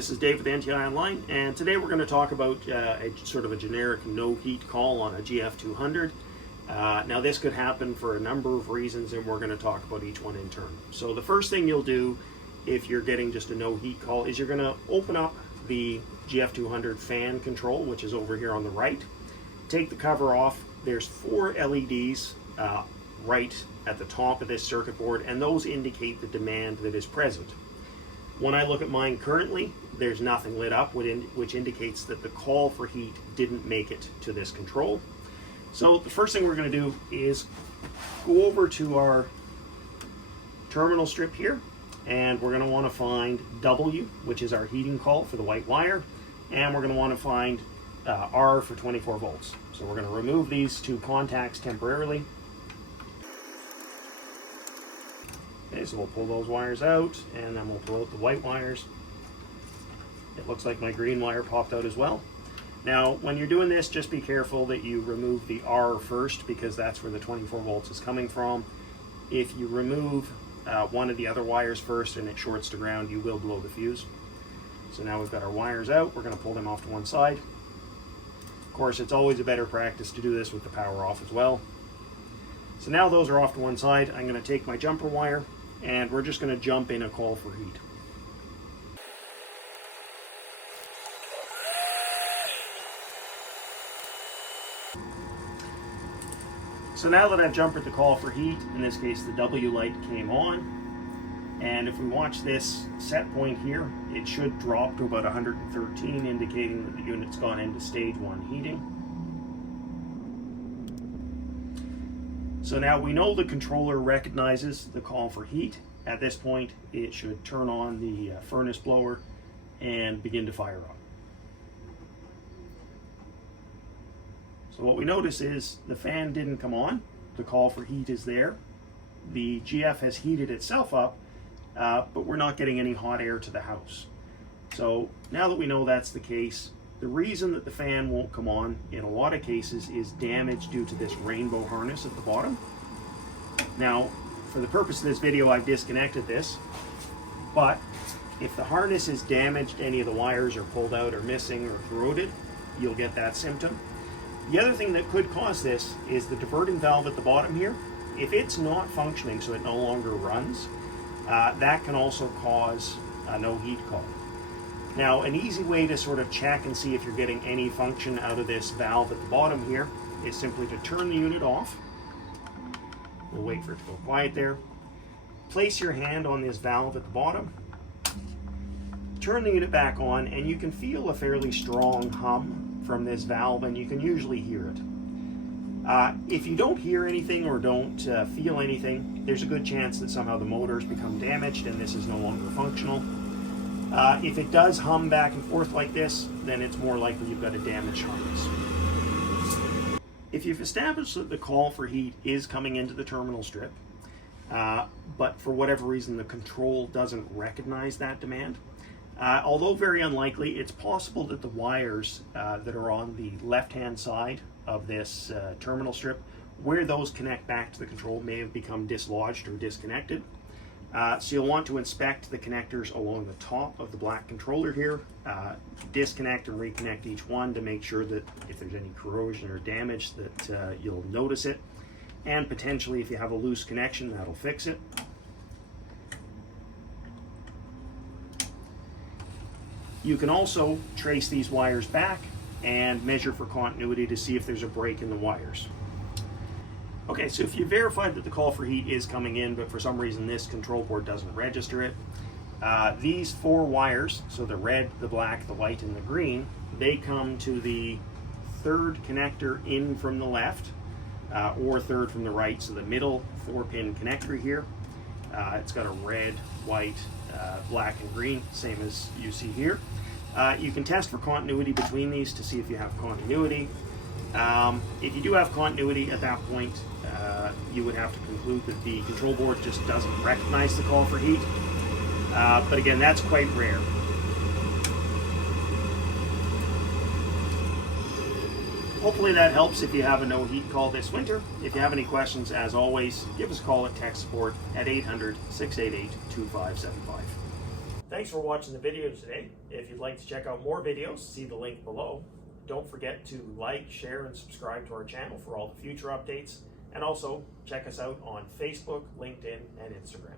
this is Dave with NTI Online, and today we're going to talk about a sort of a generic no heat call on a GF200. Now this could happen for a number of reasons, and we're going to talk about each one in turn. So the first thing you'll do if you're getting just a no heat call is you're going to open up the GF200 fan control, which is over here on the right. Take the cover off. There's 4 LEDs right at the top of this circuit board, and those indicate the demand that is present. When I look at mine currently, there's nothing lit up, which indicates that the call for heat didn't make it to this control. So the first thing we're going to do is go over to our terminal strip here, and we're going to want to find W, which is our heating call for the white wire, and we're going to want to find R for 24 volts. So we're going to remove these 2 contacts temporarily. Okay, so we'll pull those wires out, and then we'll pull out the white wires. It looks like my green wire popped out as well. Now, when you're doing this, just be careful that you remove the R first, because that's where the 24 volts is coming from. If you remove one of the other wires first and it shorts to ground, you will blow the fuse. So now we've got our wires out. We're going to pull them off to one side. Of course, it's always a better practice to do this with the power off as well. So now those are off to one side. I'm going to take my jumper wire, and we're just going to jump in a call for heat. So now that I've jumpered the call for heat, in this case the W light came on, and if we watch this set point here, it should drop to about 113, indicating that the unit's gone into stage 1 heating. So now we know the controller recognizes the call for heat. At this point, it should turn on the furnace blower and begin to fire up. So what we notice is the fan didn't come on. The call for heat is there. The GF has heated itself up, but we're not getting any hot air to the house. So now that we know that's the case, the reason that the fan won't come on in a lot of cases is damage due to this rainbow harness at the bottom. Now, for the purpose of this video, I've disconnected this, but if the harness is damaged, any of the wires are pulled out or missing or corroded, you'll get that symptom. The other thing that could cause this is the diverting valve at the bottom here. If it's not functioning, so it no longer runs, that can also cause a no heat call. Now, an easy way to sort of check and see if you're getting any function out of this valve at the bottom here is simply to turn the unit off. We'll wait for it to go quiet there. Place your hand on this valve at the bottom. Turn the unit back on, and you can feel a fairly strong hum from this valve, and you can usually hear it. If you don't hear anything or don't feel anything, there's a good chance that somehow the motor's become damaged and this is no longer functional. If it does hum back and forth like this, then it's more likely you've got a damaged harness. If you've established that the call for heat is coming into the terminal strip, but for whatever reason the control doesn't recognize that demand, although very unlikely, it's possible that the wires that are on the left-hand side of this terminal strip, where those connect back to the control, may have become dislodged or disconnected. So you'll want to inspect the connectors along the top of the black controller here, disconnect and reconnect each one to make sure that if there's any corrosion or damage that you'll notice it, and potentially if you have a loose connection, that'll fix it. You can also trace these wires back and measure for continuity to see if there's a break in the wires. Okay, so if you verified that the call for heat is coming in, but for some reason this control board doesn't register it, these 4 wires, so the red, the black, the white, and the green, they come to the 3rd connector in from the left, or 3rd from the right, so the middle 4-pin connector here. It's got a red, white, black, and green, same as you see here. You can test for continuity between these to see if you have continuity. If you do have continuity, at that point you would have to conclude that the control board just doesn't recognize the call for heat. But again, that's quite rare. Hopefully that helps if you have a no heat call this winter. If you have any questions, as always, give us a call at tech support at 800-688-2575. Thanks. Thanks for watching the video today. If you'd like to check out more videos, see the link below. Don't forget to like, share, and subscribe to our channel for all the future updates. And also check us out on Facebook, LinkedIn, and Instagram.